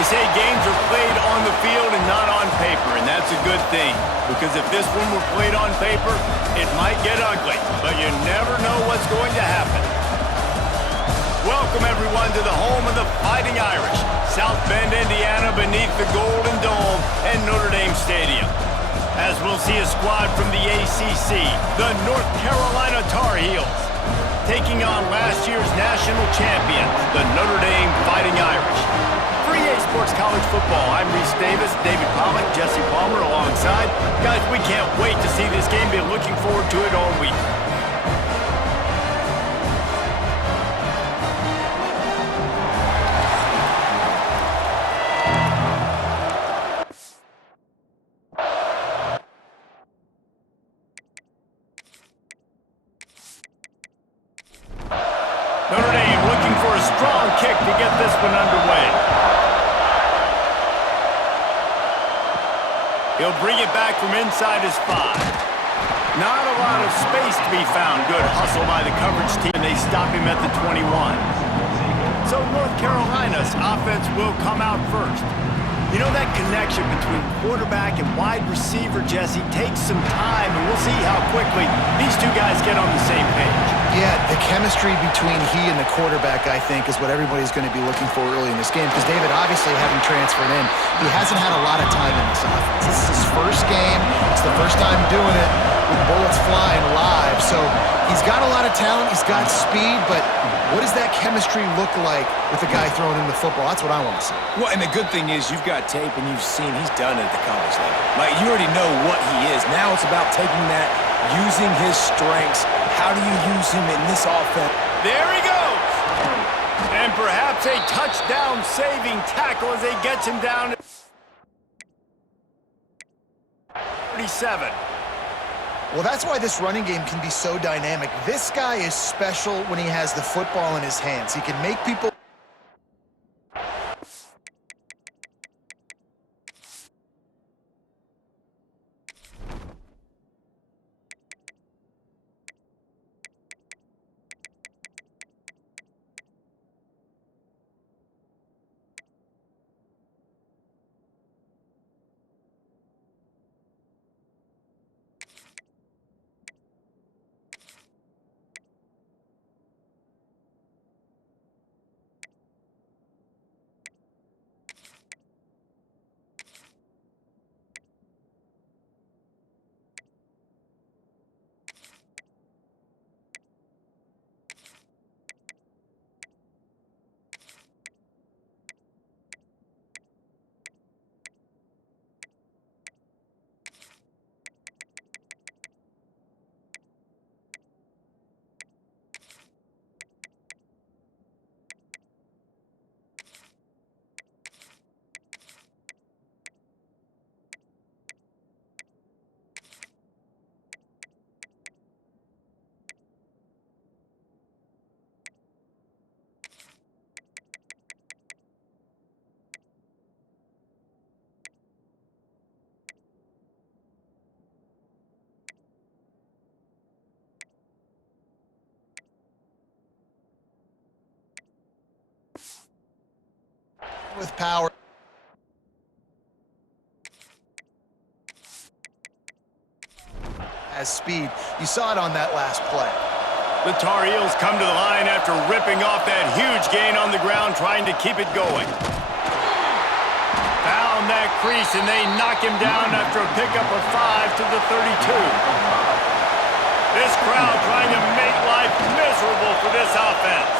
They say games are played on the field and not on paper, and that's a good thing. Because if this one were played on paper, it might get ugly, but you never know what's going to happen. Welcome, everyone, to the home of the Fighting Irish, South Bend, Indiana, beneath the Golden Dome and Notre Dame Stadium. As we'll see a squad from the ACC, the North Carolina Tar Heels, taking on last year's national champion, the Notre Dame Fighting Irish. For EA Sports College Football, I'm Reese Davis, David Pollack, Jesse Palmer alongside. Guys, we can't wait to see this game. Been looking forward to it all week. Notre Dame looking for a strong kick to get this one underway. He'll bring it back from inside his 5. Not a lot of space to be found. Good hustle by the coverage team, and they stop him at the 21. So North Carolina's offense will come out first. You know, that connection between quarterback and wide receiver, Jesse, takes some time, and we'll see how quickly these two guys get on the same page. Yeah, the chemistry between he and the quarterback, I think, is what everybody's going to be looking for early in this game. Because David, obviously, having transferred in, he hasn't had a lot of time in this offense. This is his first game. It's the first time doing it with bullets flying live. So he's got a lot of talent. He's got speed. But what does that chemistry look like with the guy throwing in the football? That's what I want to see. Well, and the good thing is you've got tape and you've seen he's done it at the college level. Like, you already know what he is. Now it's about taking that, using his strengths. How do you use him in this offense? There he goes! And perhaps a touchdown-saving tackle as they gets him down to 37. Well, that's why this running game can be so dynamic. This guy is special when he has the football in his hands. He can make people... with power. Has speed. You saw it on that last play. The Tar Heels come to the line after ripping off that huge gain on the ground, trying to keep it going. Found that crease, and they knock him down after a pickup of 5 to the 32. This crowd trying to make life miserable for this offense.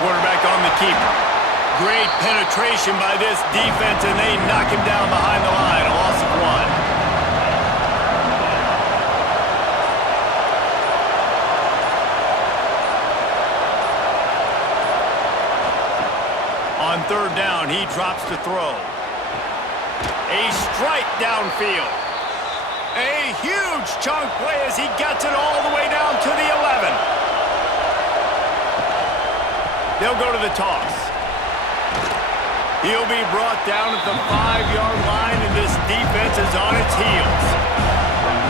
Quarterback on the keeper. Great penetration by this defense, and they knock him down behind the line. A loss of 1. On third down, he drops to throw. A strike downfield. A huge chunk play as he gets it all the way down to the 11. They'll go to the toss. He'll be brought down at the 5-yard line, and this defense is on its heels.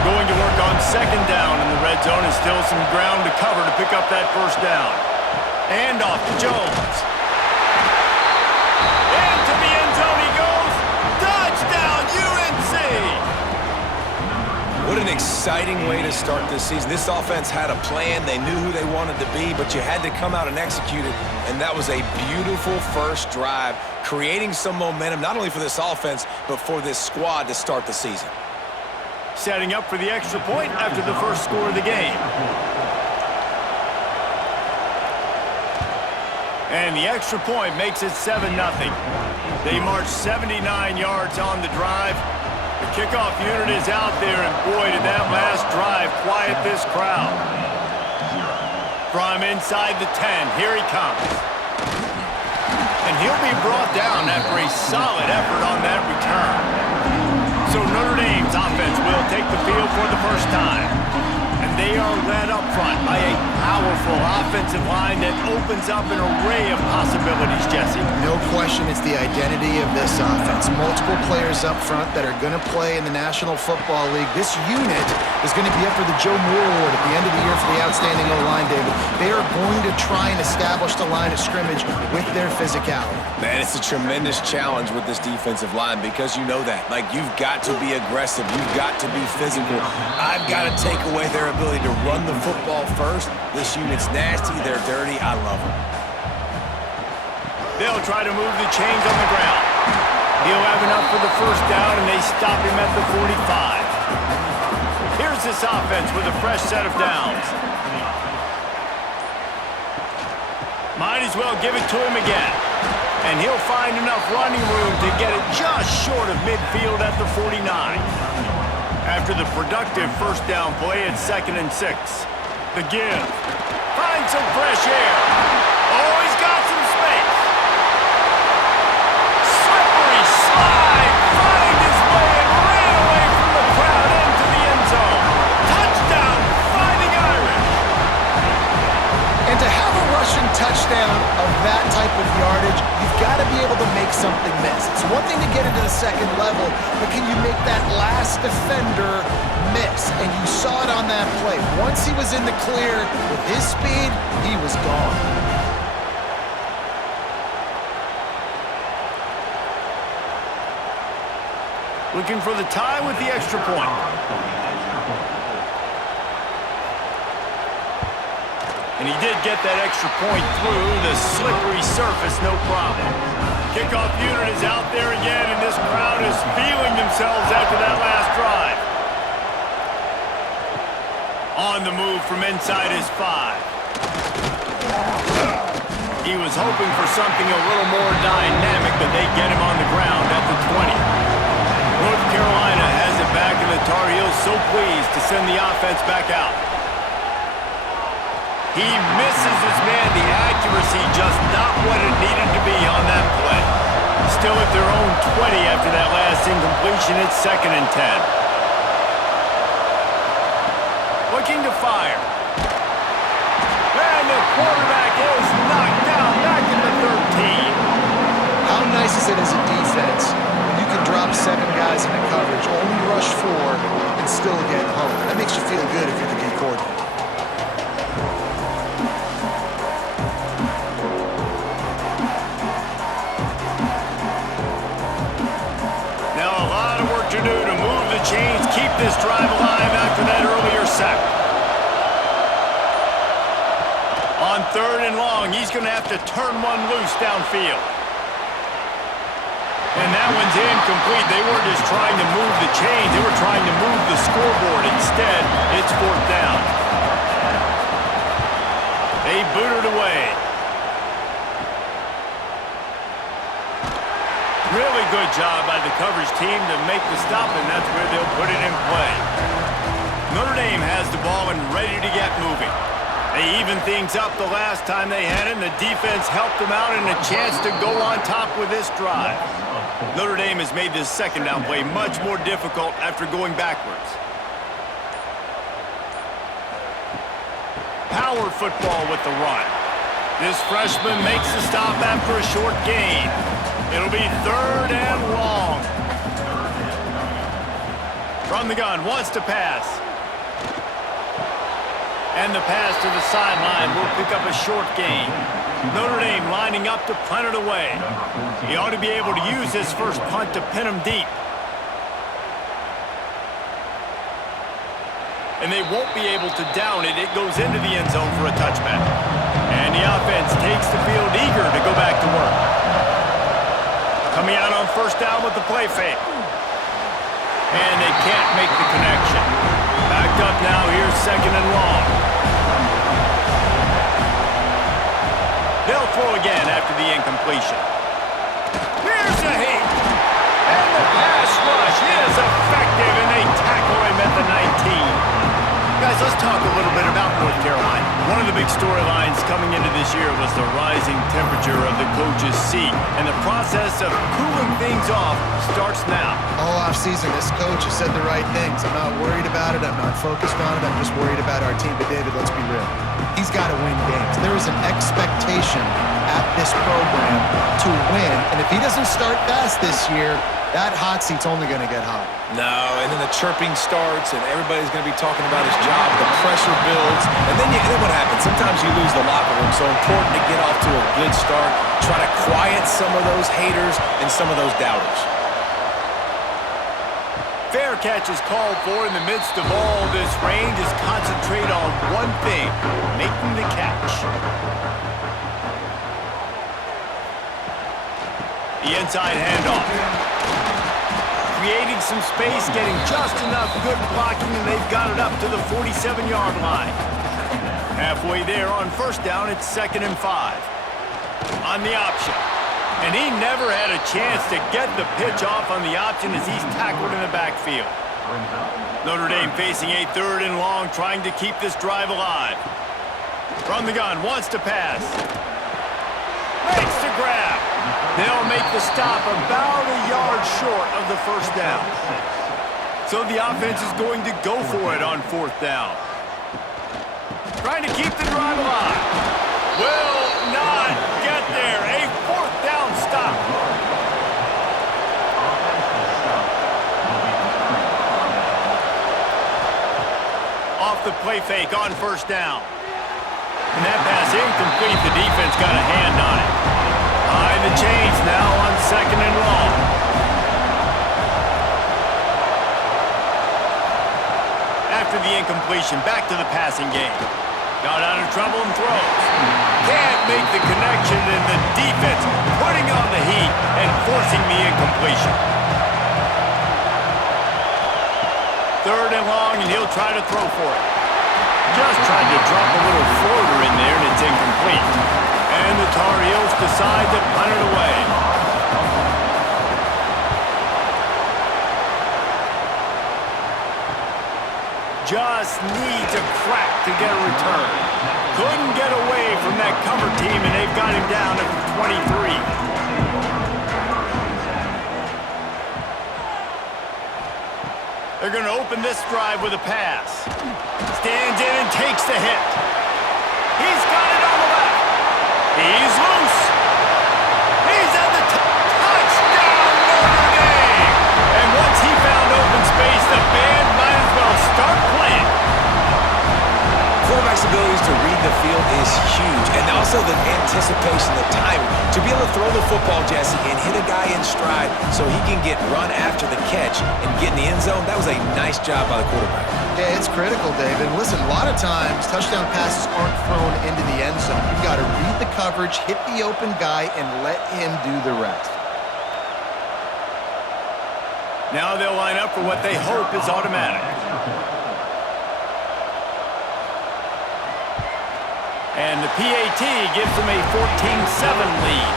Going to work on second down in the red zone, and still some ground to cover to pick up that first down. And off to Jones. Into the end zone exciting way to start this season. This offense had a plan. They knew who they wanted to be, but you had to come out and execute it, and that was a beautiful first drive, creating some momentum, not only for this offense, but for this squad to start the season. Setting up for the extra point after the first score of the game. And the extra point makes it 7-0. They march 79 yards on the drive. The kickoff unit is out there, and boy, did that last drive quiet this crowd. From inside the 10, here he comes. And he'll be brought down after a solid effort on that return. So Notre Dame's offense will take the field for the first time. And they are led up front by a powerful offensive line that opens up an array of possibilities, Jesse. No question it's the identity of this offense. Multiple players up front that are going to play in the National Football League. This unit is going to be up for the Joe Moore Award at the end of the year for the outstanding O-line, David. They are going to try and establish the line of scrimmage with their physicality. Man, it's a tremendous challenge with this defensive line because you know that. Like, you've got to be aggressive. You've got to be physical. I've got to take away their ability to run the football first. This unit's nasty. They're dirty. I love them. They'll try to move the chains on the ground. He'll have enough for the first down, and they stop him at the 45. Here's this offense with a fresh set of downs. Might as well give it to him again. And he'll find enough running room to get it just short of midfield at the 49. After the productive first down play at 2nd and 6. The give. Finds some fresh air. Oh, he's got some space. Slippery slide. Find his way and ran away from the crowd into the end zone. Touchdown, Fighting Irish. And to have a rushing touchdown of that type of yardage, you've got to be able to make something miss. It's one thing to get into the second level, but can you make that last defender miss? And you saw it on that play. Once he was in the clear with his speed, he was gone. Looking for the tie with the extra point. And he did get that extra point through the slippery surface, no problem. Kickoff unit is out there again, and this crowd is feeling themselves after that last drive. On the move from inside his 5. He was hoping for something a little more dynamic, but they get him on the ground at the 20. North Carolina has it back, and the Tar Heels so pleased to send the offense back out. He misses his man. The accuracy just not what it needed to be on that play. Still at their own 20 after that last incompletion. It's 2nd and 10. Looking to fire. And the quarterback is knocked down back in the 13. How nice is it as a defense when you can drop 7 guys into coverage, only rush 4, and still get home? That makes you feel good if you're the D coordinator. To do to move the chains, keep this drive alive after that earlier sack. On 3rd and long, he's going to have to turn one loose downfield. And that one's incomplete. They weren't just trying to move the chains, they were trying to move the scoreboard. Instead, it's 4th down. They boot it away. Really good job by the coverage team to make the stop, and that's where they'll put it in play. Notre Dame has the ball and ready to get moving. They evened things up the last time they had it, and the defense helped them out and a chance to go on top with this drive. Notre Dame has made this second down play much more difficult after going backwards. Power football with the run. This freshman makes the stop after a short gain. It'll be 3rd and long. From the gun, wants to pass. And the pass to the sideline will pick up a short gain. Notre Dame lining up to punt it away. He ought to be able to use his first punt to pin him deep. and they won't be able to down it. It goes into the end zone for a touchback. And the offense takes the field eager to go back to work. Coming out on first down with the play fake. And they can't make the connection. Backed up now, here's second and long. They'll throw again after the incompletion. Here's a hit. And the pass rush is effective, and they tackle him at the 19. Guys, let's talk a little bit about North Carolina. One of the big storylines coming into this year was the rising temperature of the coach's seat, and the process of cooling things off starts now. All offseason, this coach has said the right things. I'm not worried about it. I'm not focused on it. I'm just worried about our team. But, David, let's be real. He's got to win games. There is an expectation at this program to win, and if he doesn't start fast this year, that hot seat's only going to get hot. No, and then the chirping starts, and everybody's going to be talking about his job. The pressure builds, and then what happens? Sometimes you lose the locker room, so important to get off to a good start. Try to quiet some of those haters and some of those doubters. Fair catch is called for in the midst of all this rain. Just concentrate on one thing, making the catch. The inside handoff. Creating some space, getting just enough good blocking, and they've got it up to the 47-yard line. Halfway there on first down, it's 2nd and 5. On the option. And he never had a chance to get the pitch off on the option as he's tackled in the backfield. Notre Dame facing a 3rd and long, trying to keep this drive alive. From the gun, wants to pass. Makes the grab. They'll make the stop about a yard short of the first down. So the offense is going to go for it on 4th down. Trying to keep the drive alive. Will not get there. A 4th down stop. Off the play fake on first down. And that pass incomplete. The defense got a hand on it. Behind the chains now on 2nd and long. After the incompletion, back to the passing game. Got out of trouble and throws. Can't make the connection, and the defense putting on the heat and forcing the incompletion. 3rd and long, and he'll try to throw for it. Just tried to drop a little floater in there, and it's incomplete. And the Tar Heels decide to punt it away. Just needs a crack to get a return. Couldn't get away from that cover team, and they've got him down at the 23. They're going to open this drive with a pass. Stands in and takes the hit. He's got it on the left. He's loose. He's at the touchdown, Notre Dame. And once he found open space, the band might as well start playing. Quarterback's abilities to read the field is huge, and also the anticipation, the timing. To be able to throw the football, Jesse, and hit a guy in stride so he can get run after the catch and get in the end zone, that was a nice job by the quarterback. Yeah, it's critical, David. Listen, a lot of times, touchdown passes aren't thrown into the end zone. You've got to read the coverage, hit the open guy, and let him do the rest. Now they'll line up for what they hope is automatic. And the PAT gives them a 14-7 lead.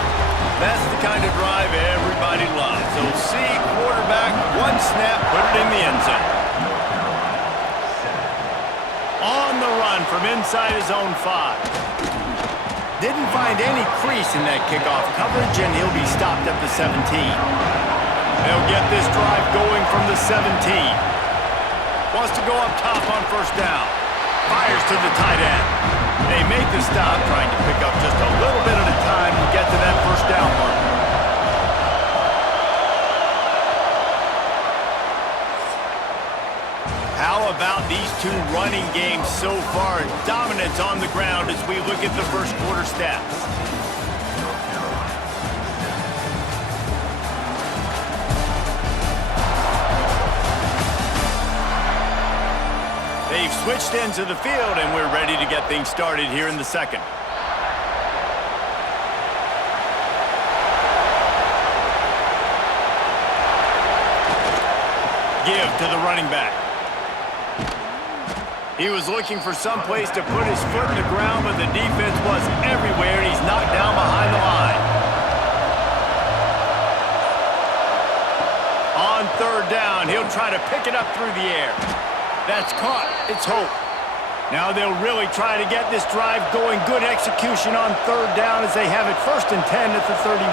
That's the kind of drive everybody loves. So see quarterback, one snap, put it in the end zone. On the run from inside his own 5. Didn't find any crease in that kickoff coverage, and he'll be stopped at the 17. They'll get this drive going from the 17. Wants to go up top on first down. Fires to the tight end. They make the stop, trying to pick up just a little bit at a time to get to that first down marker. How about these two running games so far? Dominance on the ground as we look at the first quarter stats. They They've switched into the field, and we're ready to get things started here in the second. Give to the running back. He was looking for some place to put his foot in the ground, but the defense was everywhere, and he's knocked down behind the line. On third down, he'll try to pick it up through the air. That's caught. It's Hope. Now they'll really try to get this drive going. Good execution on third down as they have it 1st and 10 at the 31.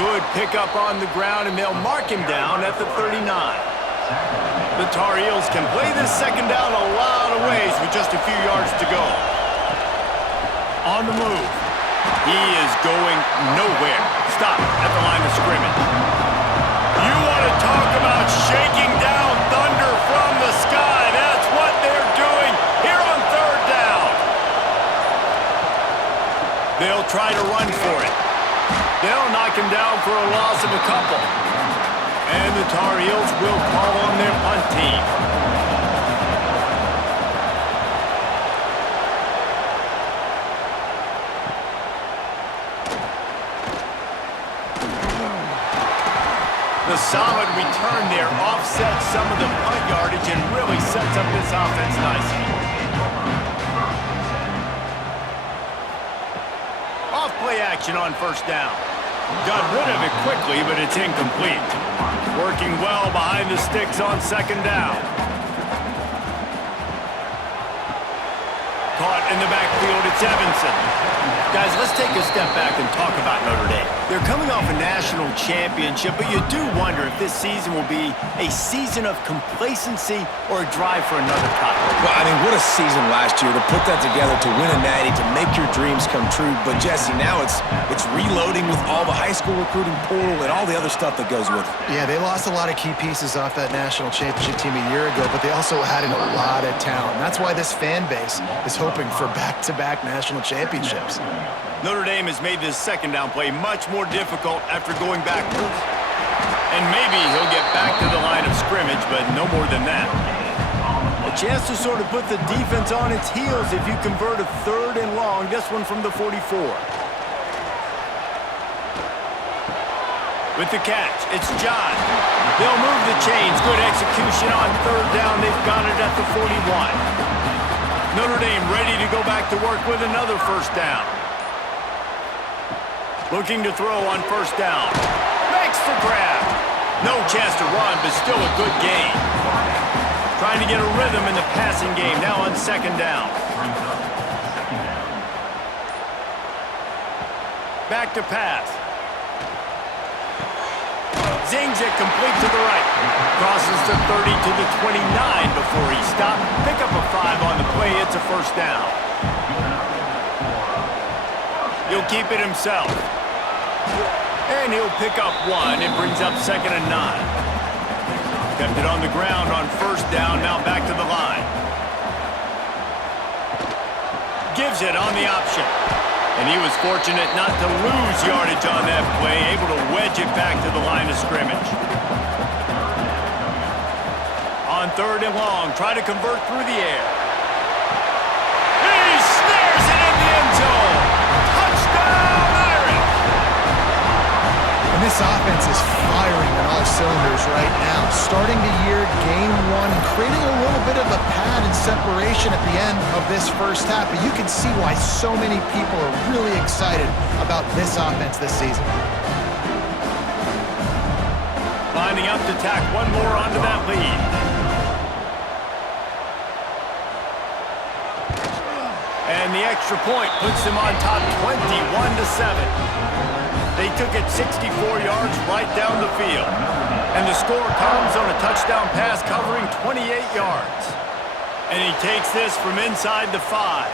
Good pickup on the ground, and they'll mark him down at the 39. The Tar Heels can play this second down a lot of ways with just a few yards to go. On the move. He is going nowhere. Stop at the line of scrimmage. You want to talk about shaking down thunder from the sky. That's what they're doing here on third down. They'll try to run for it. They'll knock him down for a loss of a couple. And the Tar Heels will call on their punt team. The solid return there offsets some of the punt yardage and really sets up this offense nicely. Off play action on first down. Got rid of it quickly, but it's incomplete. Working well behind the sticks on second down. Caught in the backfield, it's Evanson. Guys, let's take a step back and talk about Notre Dame. They're coming off a national championship, but you do wonder if this season will be a season of complacency or a drive for another title. Well, I mean, what a season last year to put that together, to win a natty, to make your dreams come true. But, Jesse, now it's reloading with all the high school recruiting portal and all the other stuff that goes with it. Yeah, they lost a lot of key pieces off that national championship team a year ago, but they also added a lot of talent. That's why this fan base is hoping for back-to-back national championships. Notre Dame has made this second down play much more difficult after going backwards. And maybe he'll get back to the line of scrimmage, but no more than that. A chance to sort of put the defense on its heels if you convert a 3rd and long, this one from the 44. With the catch, it's John. They'll move the chains. Good execution on third down. They've got it at the 41. Notre Dame ready to go back to work with another first down. Looking to throw on first down. Makes the grab. No chance to run, but still a good gain. Trying to get a rhythm in the passing game, now on second down. Back to pass. Zings it complete to the right. Crosses the 30 to the 29 before he stopped. Pick up a 5 on the play. It's a first down. He'll keep it himself. And he'll pick up 1. It brings up 2nd and 9. Kept it on the ground on first down. Now back to the line. Gives it on the option. And he was fortunate not to lose yardage on that play, able to wedge it back to the line of scrimmage. On 3rd and long, try to convert through the air. He snares it in the end zone. Touchdown, Irish! And this offense is firing on all cylinders right now. Starting the year, game 1, and creating a little bit of a pad and separation at the end of this first half. But you can see why so many people are really excited about this offense this season. Lining up to tack one more onto that lead. And the extra point puts them on top 21-7. They took it 64 yards right down the field. And the score comes on a touchdown pass covering 28 yards. And he takes this from inside the 5.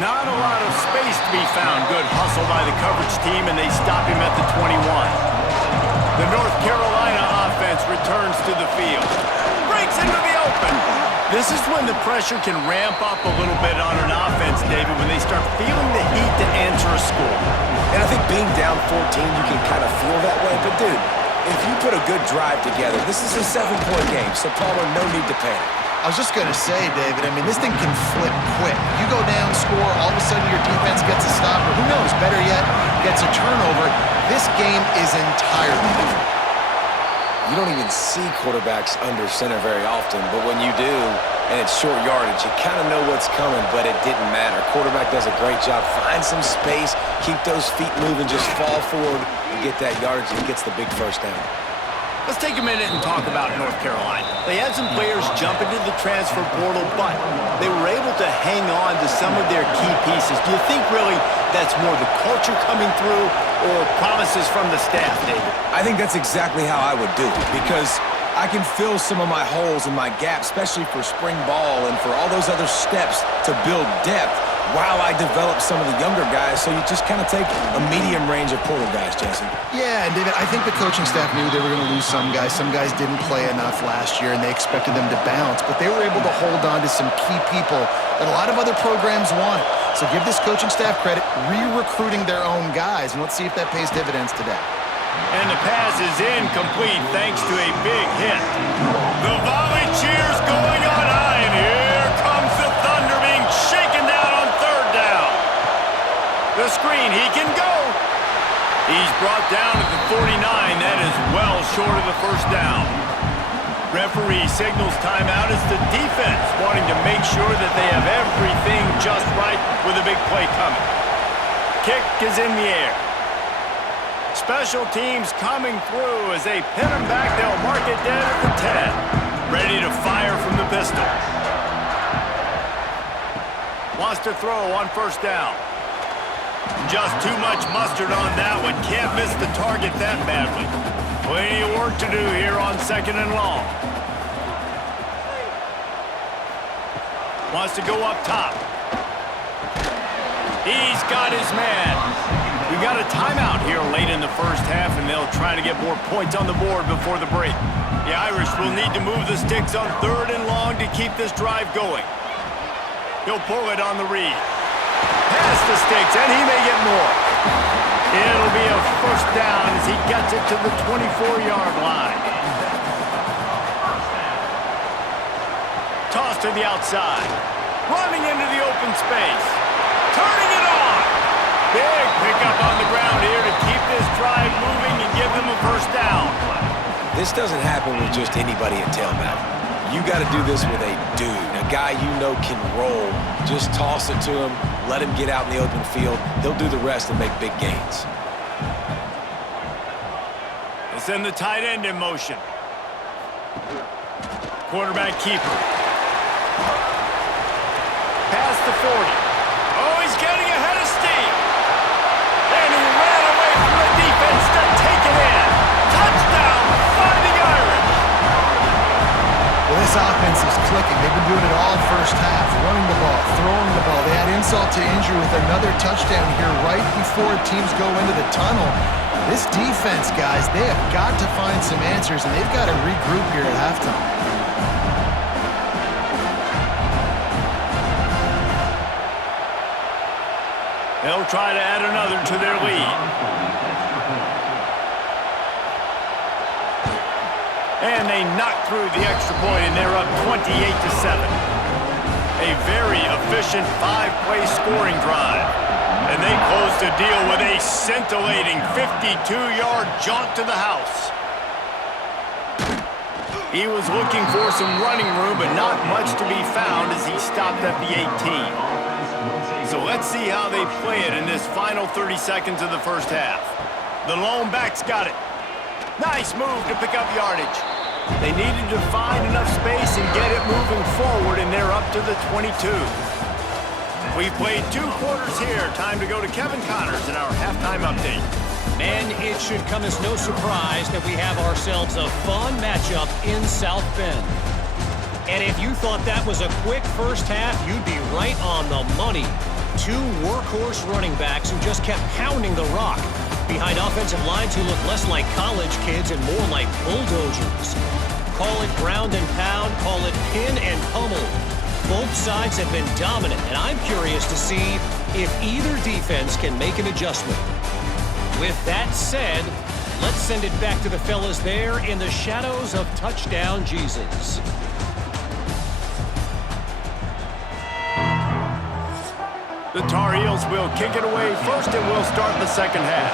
Not a lot of space to be found. Good hustle by the coverage team, and they stop him at the 21. The North Carolina offense returns to the field. Breaks into the open. This This is when the pressure can ramp up a little bit on an offense, David, when they start feeling the heat to answer a score. And I think being down 14, you can kind of feel that way. But, dude, if you put a good drive together, this is a 7-point game, so Palmer, no need to panic. I was just going to say, David, I mean, this thing can flip quick. You go down, score, all of a sudden your defense gets a stop, or who knows, better yet, gets a turnover. This game is entirely different. You don't even see quarterbacks under center very often, but when you do, and it's short yardage, you kind of know what's coming, but it didn't matter. Quarterback does a great job. Find some space, keep those feet moving, just fall forward and get that yardage, and he gets the big first down. Let's take a minute and talk about North Carolina. They had some players jump into the transfer portal, but they were able to hang on to some of their key pieces. Do you think really that's more the culture coming through or promises from the staff, David? I think that's exactly how I would do it, because I can fill some of my holes and my gaps, especially for spring ball and for all those other steps to build depth while I develop some of the younger guys, so you just kind of take a medium range of portal guys, Jesse. Yeah, and David, I think the coaching staff knew they were going to lose some guys. Some guys didn't play enough last year, and they expected them to bounce, but they were able to hold on to some key people that a lot of other programs wanted. So give this coaching staff credit, re-recruiting their own guys, and let's see if that pays dividends today. And the pass is incomplete thanks to a big hit. The volley cheers going on high, and here comes the Thunder being shaken down on third down. The screen, he can go. He's brought down at the 49. That is well short of the first down. Referee signals timeout as the defense wanting to make sure that they have everything just right with a big play coming. Kick is in the air. Special teams coming through as they pin him back. They'll mark it dead at the 10. Ready to fire from the pistol. Wants to throw on first down. Just too much mustard on that one. Can't miss the target that badly. Plenty of work to do here on second and long. Wants to go up top. He's got his man. We got a timeout here late in the first half, and they'll try to get more points on the board before the break. The Irish will need to move the sticks on third and long to keep this drive going. He'll pull it on the read. Pass the sticks, and he may get more. It'll be a first down as he gets it to the 24-yard line. Toss to the outside. Running into the open space. Turning it on. Big pickup on the ground here to keep this drive moving and give them a first down. This doesn't happen with just anybody at tailback. You got to do this with a dude, a guy you know can roll. Just toss it to him, let him get out in the open field. He'll do the rest and make big gains. They send the tight end in motion. Quarterback keeper. Past the 40. Oh, he's getting ahead of steam. And he ran away from the defense to take it in. Touchdown, Fighting Irish. Well, this offense is clicking. They've been doing it all first half, running the ball, throwing the ball. They had insult to injury with another touchdown here right before teams go into the tunnel. This defense, guys, they have got to find some answers, and they've got to regroup here at halftime. They'll try to add another to their lead. And they knock through the extra point, and they're up 28-7. A very efficient 5-play scoring drive. And they close the deal with a scintillating 52-yard jaunt to the house. He was looking for some running room, but not much to be found as he stopped at the 18. So let's see how they play it in this final 30 seconds of the first half. The lone back's got it. Nice move to pick up yardage. They needed to find enough space and get it moving forward, and they're up to the 22. We've played 2 quarters here. Time to go to Kevin Connors in our halftime update. And it should come as no surprise that we have ourselves a fun matchup in South Bend. And if you thought that was a quick first half, you'd be right on the money. 2 workhorse running backs who just kept pounding the rock behind offensive lines who look less like college kids and more like bulldozers. Call it ground and pound, call it pin and pummel. Both sides have been dominant, and I'm curious to see if either defense can make an adjustment. With that said, let's send it back to the fellas there in the shadows of Touchdown Jesus. The Tar Heels will kick it away first, and we'll start the second half.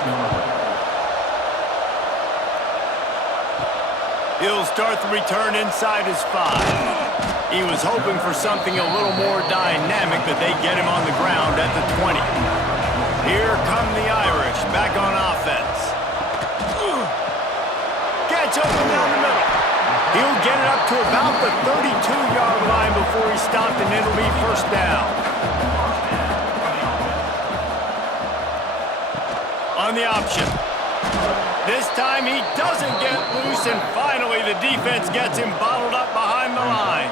He'll start the return inside his 5. He was hoping for something a little more dynamic, but they get him on the ground at the 20. Here come the Irish, back on offense. Gets open down the middle. He'll get it up to about the 32-yard line before he stopped, and it'll be first down. On the option. This time he doesn't get loose, and finally the defense gets him bottled up behind the line.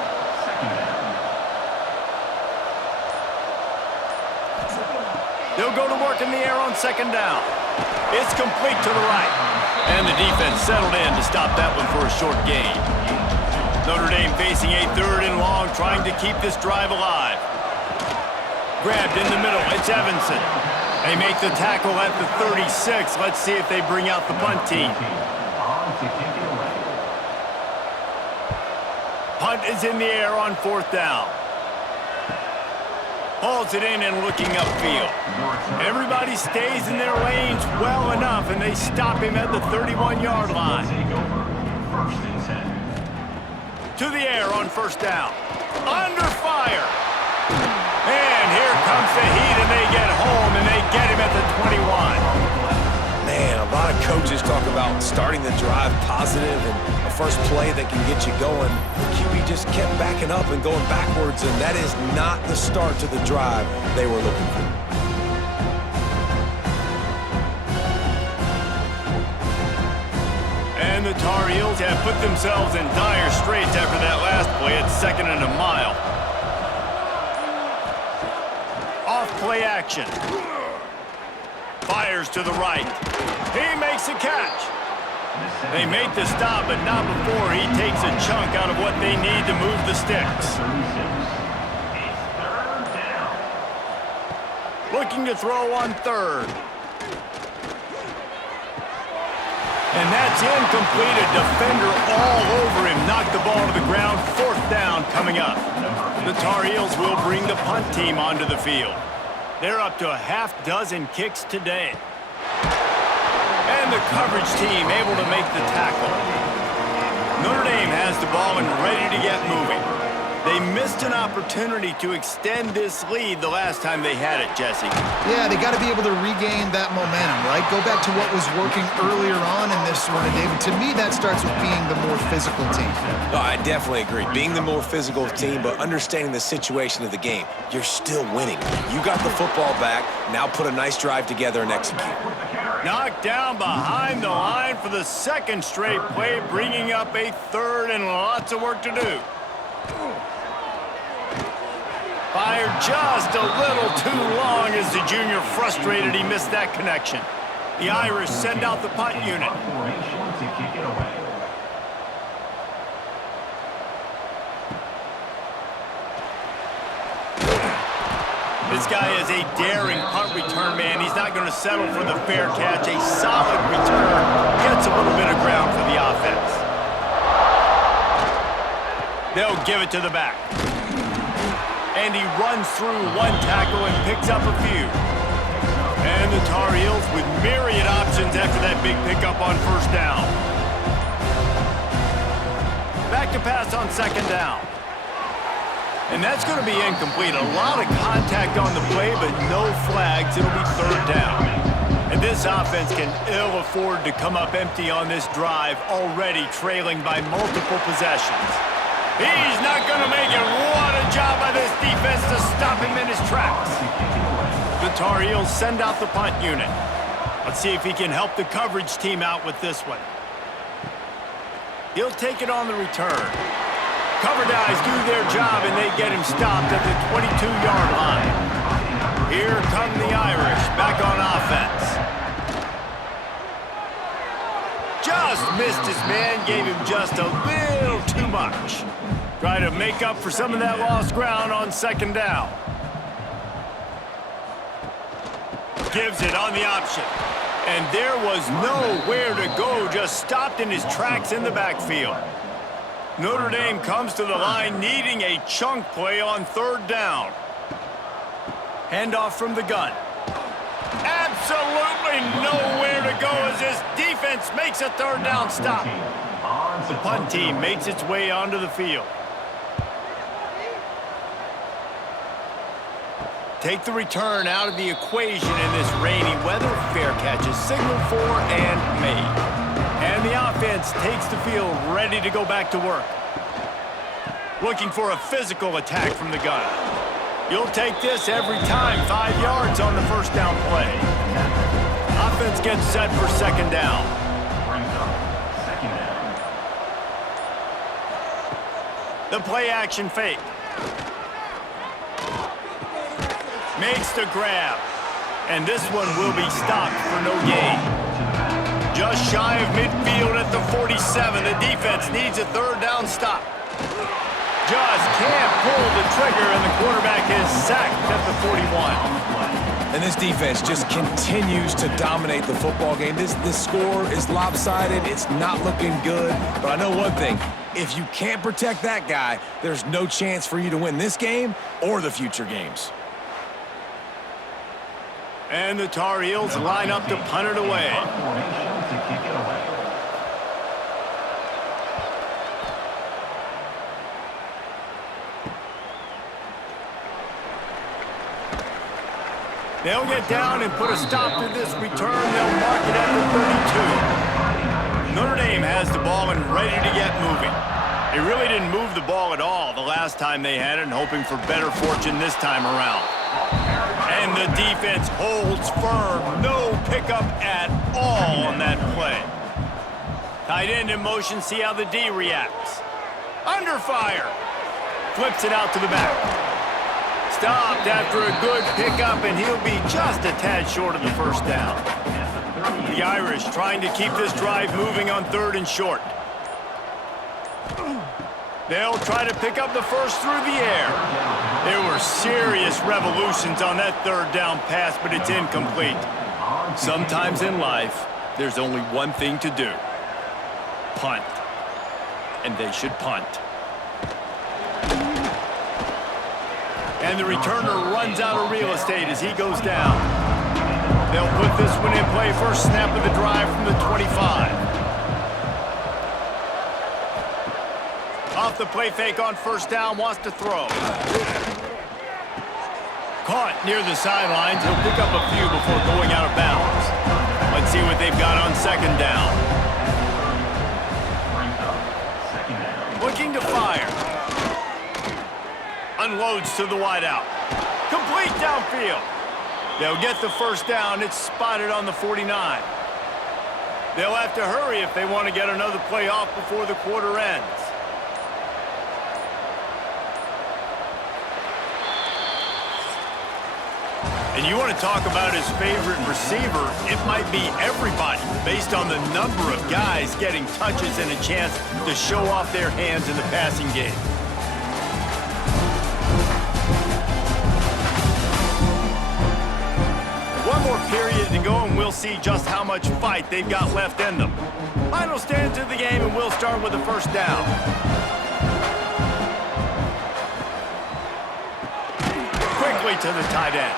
They'll go to work in the air on second down. It's complete to the right. And the defense settled in to stop that one for a short gain. Notre Dame facing a 3rd and long, trying to keep this drive alive. Grabbed in the middle, it's Evanson. They make the tackle at the 36. Let's see if they bring out the punt team. Punt is in the air on 4th down. Hauls it in and looking upfield. Everybody stays in their lanes well enough, and they stop him at the 31-yard line. To the air on 1st down. Under fire. And here comes the heat, and they get home, and they get him at the 21. Man, a lot of coaches talk about starting the drive positive and a first play that can get you going. The QB just kept backing up and going backwards, and that is not the start to the drive they were looking for. And the Tar Heels have put themselves in dire straits after that last play at 2nd and a mile. Off-play action. Fires to the right. He makes a catch. They make the stop, but not before he takes a chunk out of what they need to move the sticks. Looking to throw on 3rd. And that's incomplete. A defender all over him. Knocked the ball to the ground. 4th down coming up. The Tar Heels will bring the punt team onto the field. They're up to a half-dozen kicks today. And the coverage team able to make the tackle. Notre Dame has the ball and ready to get moving. They missed an opportunity to extend this lead the last time they had it, Jesse. Yeah, they got to be able to regain that momentum, right? Go back to what was working earlier on in this one, and David, to me, that starts with being the more physical team. No, I definitely agree. Being the more physical team, but understanding the situation of the game. You're still winning. You got the football back. Now put a nice drive together and execute. Knocked down behind the line for the 2nd straight play, bringing up a 3rd and lots of work to do. Fired just a little too long as the junior frustrated he missed that connection. The Irish send out the punt unit. This guy is a daring punt return man. He's not going to settle for the fair catch. A solid return gets a little bit of ground for the offense. They'll give it to the back. And he runs through one tackle and picks up a few. And the Tar Heels with myriad options after that big pickup on 1st down. Back to pass on 2nd down. And that's going to be incomplete. A lot of contact on the play, but no flags. It'll be 3rd down. And this offense can ill afford to come up empty on this drive, already trailing by multiple possessions. He's not going to make it. What a job by this defense to stop him in his tracks. The Tar Heels send out the punt unit. Let's see if he can help the coverage team out with this one. He'll take it on the return. Cover guys do their job, and they get him stopped at the 22-yard line. Here come the Irish back on offense. Just just missed his man, gave him just a little too much. Try to make up for some of that lost ground on second down. Gives it on the option. And there was nowhere to go, just stopped in his tracks in the backfield. Notre Dame comes to the line needing a chunk play on third down. Handoff from the gun. Absolutely nowhere to go as this defense makes a third down stop. The punt team makes its way onto the field. Take the return out of the equation in this rainy weather. Fair catch is signaled for and made. And the offense takes the field ready to go back to work. Looking for a physical attack from the gun. You'll take this every time. 5 yards on the first down play. Offense gets set for second down. The play action fake. Makes the grab. And this one will be stopped for no gain. Just shy of midfield at the 47. The defense needs a third down stop. Just can't pull the trigger, and the quarterback is sacked at the 41. And this defense just continues to dominate the football game. This score is lopsided. It's not looking good. But I know one thing. If you can't protect that guy, there's no chance for you to win this game or the future games. And the Tar Heels line up to punt it away. They'll get down and put a stop to this return. They'll mark it at the 32. Notre Dame has the ball and ready to get moving. They really didn't move the ball at all the last time they had it, and hoping for better fortune this time around. And the defense holds firm. No pickup at all on that play. Tight end in motion. See how the D reacts. Under fire. Flips it out to the back. Stopped after a good pickup, and he'll be just a tad short of the first down. The Irish trying to keep this drive moving on third and short. They'll try to pick up the first through the air. There were serious revolutions on that third down pass, but it's incomplete. Sometimes in life, there's only one thing to do. Punt. And they should punt. And the returner runs out of real estate as he goes down. They'll put this one in play. First snap of the drive from the 25. Off the play fake on first down, wants to throw. Caught near the sidelines. He'll pick up a few before going out of bounds. Let's see what they've got on second down. Looking to fire. Unloads to the wideout. Complete downfield. They'll get the first down. It's spotted on the 49. They'll have to hurry if they want to get another play off before the quarter ends. And you want to talk about his favorite receiver, it might be everybody, based on the number of guys getting touches and a chance to show off their hands in the passing game. One more period to go, and we'll see just how much fight they've got left in them. Final stands of the game, and we'll start with the first down. Quickly to the tight end.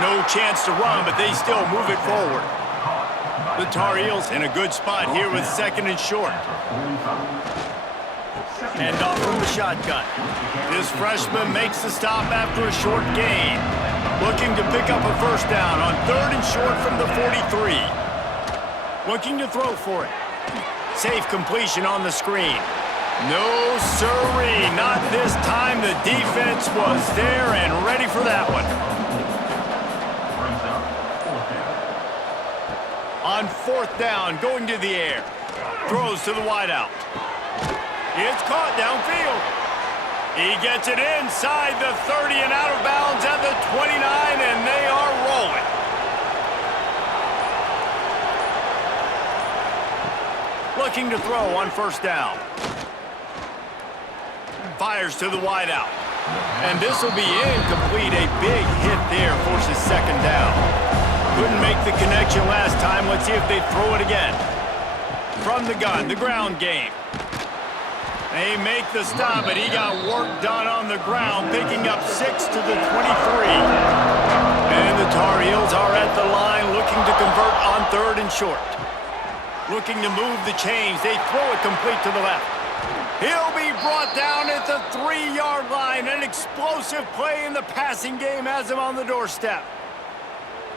No chance to run, but they still move it forward. The Tar Heels in a good spot here with second and short. Hand off from the shotgun. This freshman makes the stop after a short gain. Looking to pick up a first down on third and short from the 43. Looking to throw for it. Safe completion on the screen. No siree, not this time. The defense was there and ready for that one. On fourth down, going to the air. Throws to the wideout. It's caught downfield. He gets it inside the 30 and out of bounds at the 29, and they are rolling. looking to throw on first down. Fires to the wideout. And this will be incomplete. A big hit there forces second down. Couldn't make the connection last time. Let's see if they throw it again. From the gun, the ground game. They make the stop, but he got work done on the ground, picking up 6 to the 23. And the Tar Heels are at the line looking to convert on third and short. Looking to move the chains. They throw it complete to the left. He'll be brought down at the 3-yard line. An explosive play in the passing game has him on the doorstep.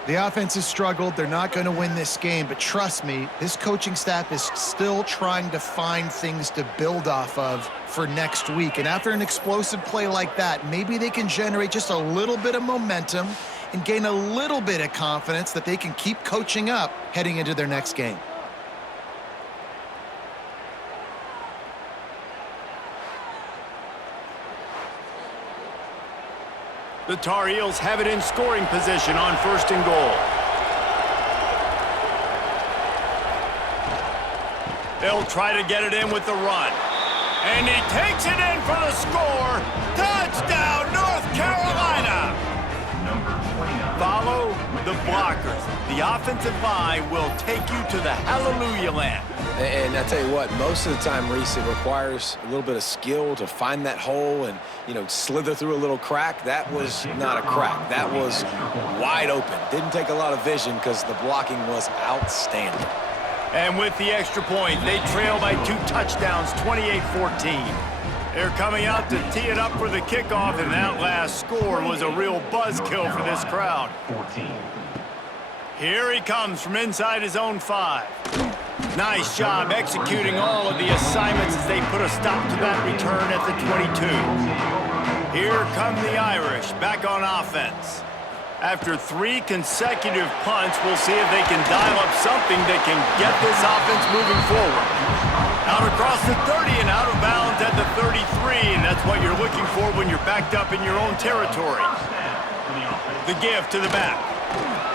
The offense has struggled. They're not going to win this game, but trust me, this coaching staff is still trying to find things to build off of for next week. And after an explosive play like that, maybe they can generate just a little bit of momentum and gain a little bit of confidence that they can keep coaching up heading into their next game. The Tar Heels have it in scoring position on first and goal. They'll try to get it in with the run. And he takes it in for the score. Touchdown, North Carolina! Follow the blockers. The offensive line will take you to the hallelujah land. And I tell you what, most of the time, Reese, it requires a little bit of skill to find that hole and, slither through a little crack. That was not a crack. That was wide open. Didn't take a lot of vision because the blocking was outstanding. And with the extra point, they trail by 2 touchdowns, 28-14. They're coming out to tee it up for the kickoff, and that last score was a real buzzkill for this crowd. Here he comes from inside his own 5. Nice job executing all of the assignments as they put a stop to that return at the 22. Here come the Irish back on offense. After 3 consecutive punts, we'll see if they can dial up something that can get this offense moving forward. Out across the 30 and out of bounds at the 33, and that's what you're looking for when you're backed up in your own territory. The give to the back.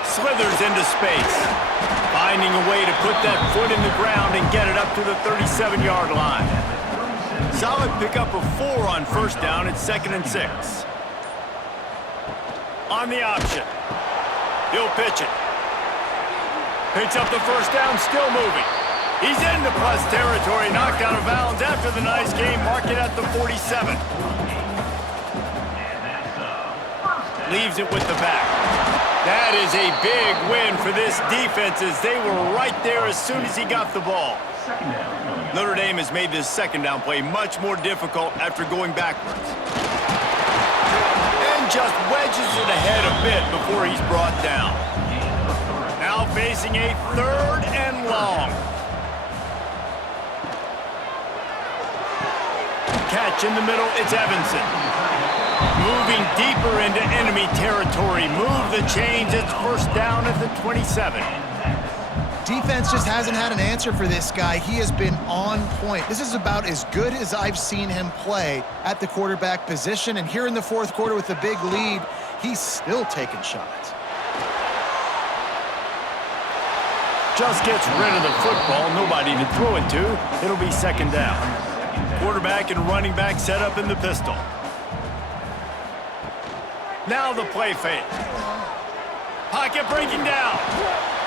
Slithers into space. Finding a way to put that foot in the ground and get it up to the 37-yard line. Solid pickup of 4 on first down. It's 2nd and 6. On the option. He'll pitch it. Picks up the first down, still moving. He's into plus territory, knocked out of bounds after the nice game. Mark it at the 47. Leaves it with the back. That is a big win for this defense as they were right there as soon as he got the ball. Notre Dame has made this second down play much more difficult after going backwards. And just wedges it ahead a bit before he's brought down. Now facing a 3rd and long. Catch in the middle, it's Evanson. Moving deeper into enemy territory. Move the chains. It's first down at the 27. Defense just hasn't had an answer for this guy. He has been on point. This is about as good as I've seen him play at the quarterback position. And here in the 4th quarter with the big lead, he's still taking shots. Just gets rid of the football. Nobody to throw it to. It'll be 2nd down. Quarterback and running back set up in the pistol. Now the play fake. Pocket breaking down.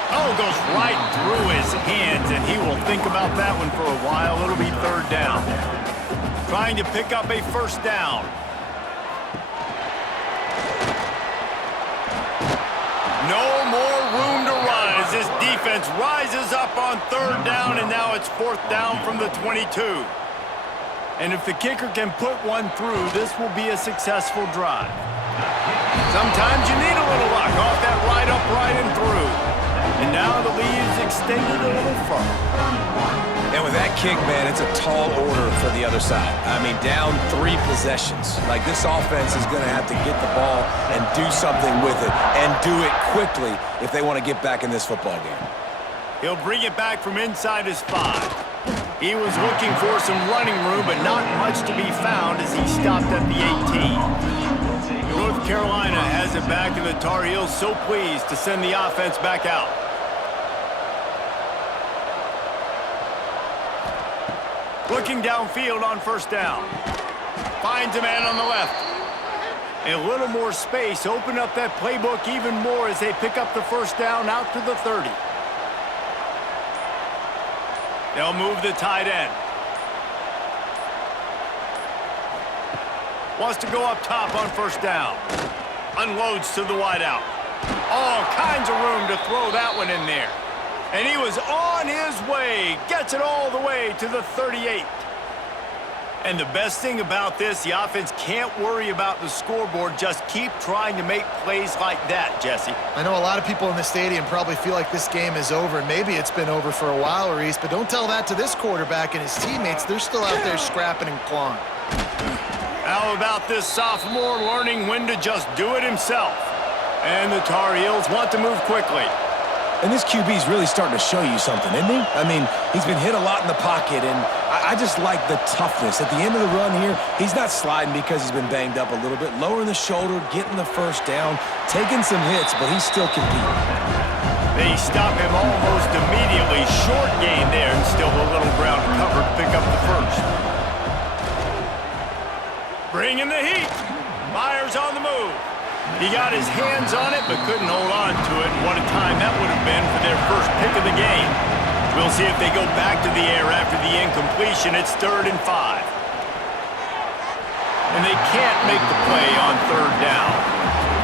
Oh, goes right through his hands, and he will think about that one for a while. It'll be 3rd down. Trying to pick up a first down. No more room to run as this defense rises up on 3rd down, and now it's 4th down from the 22. And if the kicker can put one through, this will be a successful drive. Sometimes you need a little luck off that right upright and through. And now the lead is extended a little further. And with that kick, man, it's a tall order for the other side. I mean, down 3 possessions. Like, this offense is going to have to get the ball and do something with it, and do it quickly if they want to get back in this football game. He'll bring it back from inside his 5. He was looking for some running room, but not much to be found as he stopped at the 18. North Carolina has it back, and the Tar Heels so pleased to send the offense back out. Looking downfield on first down. Finds a man on the left. A little more space. Open up that playbook even more as they pick up the first down out to the 30. They'll move the tight end. Wants to go up top on first down. Unloads to the wideout. All kinds of room to throw that one in there. And he was on his way. Gets it all the way to the 38. And the best thing about this, the offense can't worry about the scoreboard. Just keep trying to make plays like that, Jesse. I know a lot of people in the stadium probably feel like this game is over, and maybe it's been over for a while, Reese, but don't tell that to this quarterback and his teammates. They're still out there scrapping and clawing. How about this sophomore learning when to just do it himself? And the Tar Heels want to move quickly. And this QB's really starting to show you something, isn't he? I mean, he's been hit a lot in the pocket, and I just like the toughness. At the end of the run here, he's not sliding because he's been banged up a little bit. Lowering the shoulder, getting the first down, taking some hits, but he's still competing. They stop him almost immediately. Short gain there, and still a little ground to cover to pick up the first. Bringing the heat. Myers on the move. He got his hands on it, but couldn't hold on to it. And what a time that would have been for their first pick of the game. We'll see if they go back to the air after the incompletion. It's 3rd and 5. And they can't make the play on 3rd down.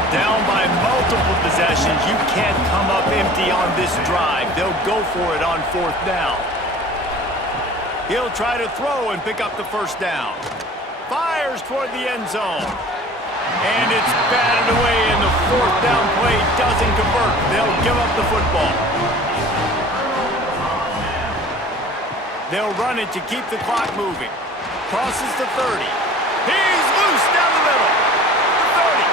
Down by multiple possessions. You can't come up empty on this drive. They'll go for it on 4th down. He'll try to throw and pick up the first down. Fires toward the end zone. And it's batted away, and the 4th down play doesn't convert. They'll give up the football. They'll run it to keep the clock moving. Crosses the 30. He's loose down the middle. The 30.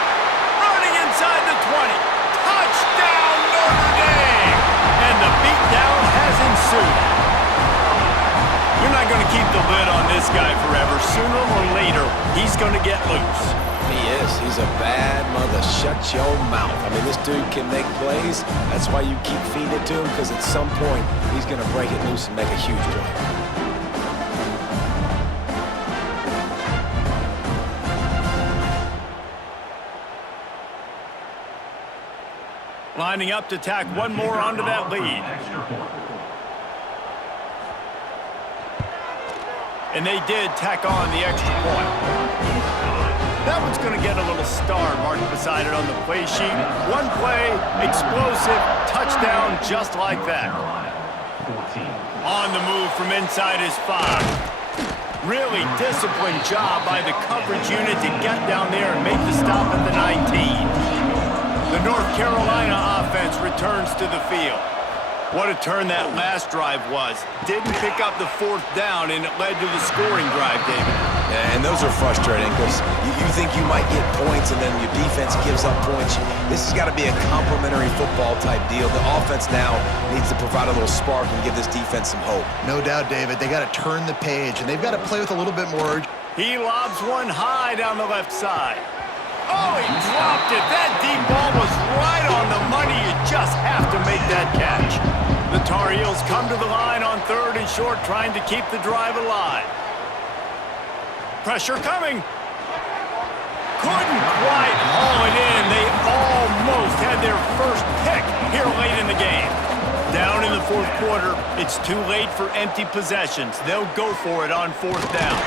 Running inside the 20. Touchdown, Notre Dame! And the beatdown has ensued. You're not going to keep the lid on this guy forever. Sooner or later, he's going to get loose. He is. He's a bad mother. Shut your mouth. I mean, this dude can make plays. That's why you keep feeding it to him, because at some point, he's going to break it loose and make a huge play. Lining up to tack one more onto that lead. And they did tack on the extra point. That one's going to get a little star marked beside it on the play sheet. One play, explosive, touchdown just like that. On the move from inside his 5. Really disciplined job by the coverage unit to get down there and make the stop at the 19. The North Carolina offense returns to the field. What a turn that last drive was. Didn't pick up the 4th down, and it led to the scoring drive, David. Yeah, and those are frustrating because you think you might get points and then your defense gives up points. This has got to be a complimentary football type deal. The offense now needs to provide a little spark and give this defense some hope. No doubt, David. They got to turn the page, and they've got to play with a little bit more urgency. He lobs one high down the left side. Oh, he dropped it. That deep ball was right on the money. You just have to make that catch. The Tar Heels come to the line on 3rd and short, trying to keep the drive alive. Pressure coming. Couldn't quite haul it in. They almost had their first pick here late in the game. Down in the 4th quarter, it's too late for empty possessions. They'll go for it on 4th down.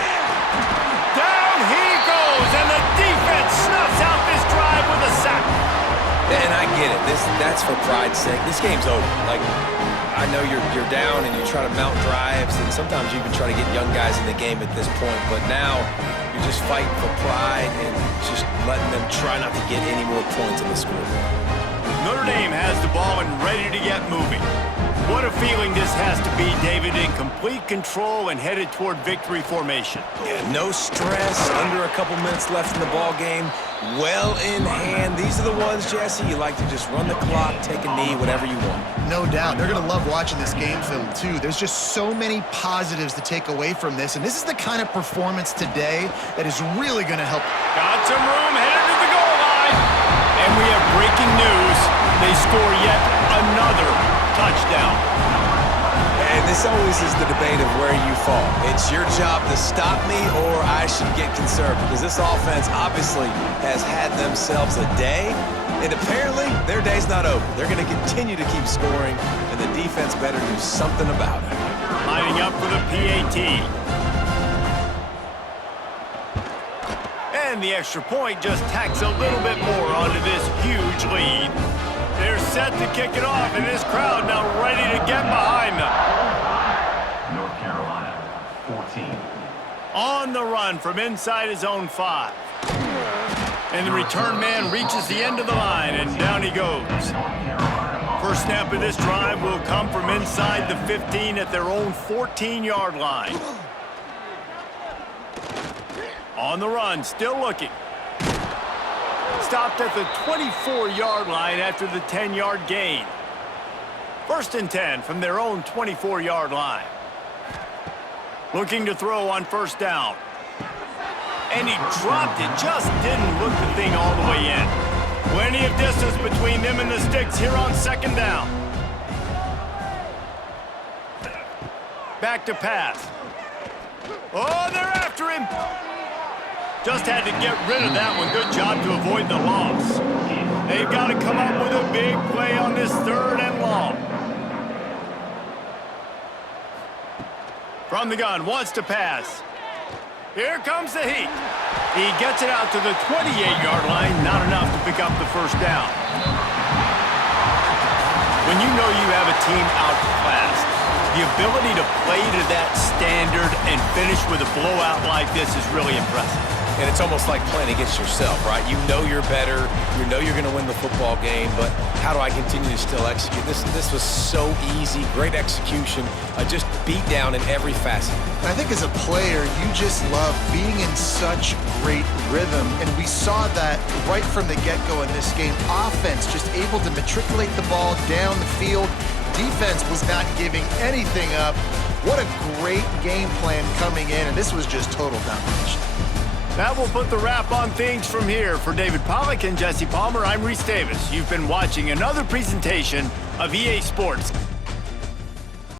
Down he goes, and the defense snuffs out this drive with a sack. And I get it. That's for pride's sake. This game's over. Like, I know you're down and you try to mount drives, and sometimes you even try to get young guys in the game at this point. But now you're just fighting for pride and just letting them try not to get any more points in the scoreboard. Notre Dame has the ball and ready to get moving. What a feeling this has to be, David, in complete control and headed toward victory formation. Yeah, no stress, under a couple minutes left in the ball game, well in hand. These are the ones, Jesse, you like to just run the clock, take a knee, whatever you want. No doubt. They're going to love watching this game film, too. There's just so many positives to take away from this, and this is the kind of performance today that is really going to help. Got some room, headed to the goal line. And we have breaking news. They score yet another touchdown. And this always is the debate of where you fall. It's your job to stop me or I should get concerned because this offense obviously has had themselves a day, and apparently their day's not over. They're going to continue to keep scoring, and the defense better do something about it. Lining up for the PAT. And the extra point just tacks a little bit more onto this huge lead. They're set to kick it off, and this crowd now ready to get behind them. North Carolina, 14. On the run from inside his own 5. And the return man reaches the end of the line, and down he goes. First snap of this drive will come from inside the 15 at their own 14-yard line. On the run, still looking. Stopped at the 24-yard line after the 10-yard gain. First and 10 from their own 24-yard line. Looking to throw on first down. And he dropped it, just didn't look the thing all the way in. Plenty of distance between them and the sticks here on second down. Back to pass. Oh, they're after him. Just had to get rid of that one. Good job to avoid the loss. They've got to come up with a big play on this 3rd and long. From the gun, wants to pass. Here comes the heat. He gets it out to the 28-yard line. Not enough to pick up the first down. When you know you have a team outclassed, the ability to play to that standard and finish with a blowout like this is really impressive. And it's almost like playing against yourself, right? You know you're better. You know you're going to win the football game, but how do I continue to still execute? This was so easy. Great execution. Just beat down in every facet. I think as a player, you just love being in such great rhythm, and we saw that right from the get-go in this game. Offense just able to matriculate the ball down the field. Defense was not giving anything up. What a great game plan coming in, and this was just total domination. That will put the wrap on things from here. For David Pollack and Jesse Palmer, I'm Reese Davis. You've been watching another presentation of EA Sports.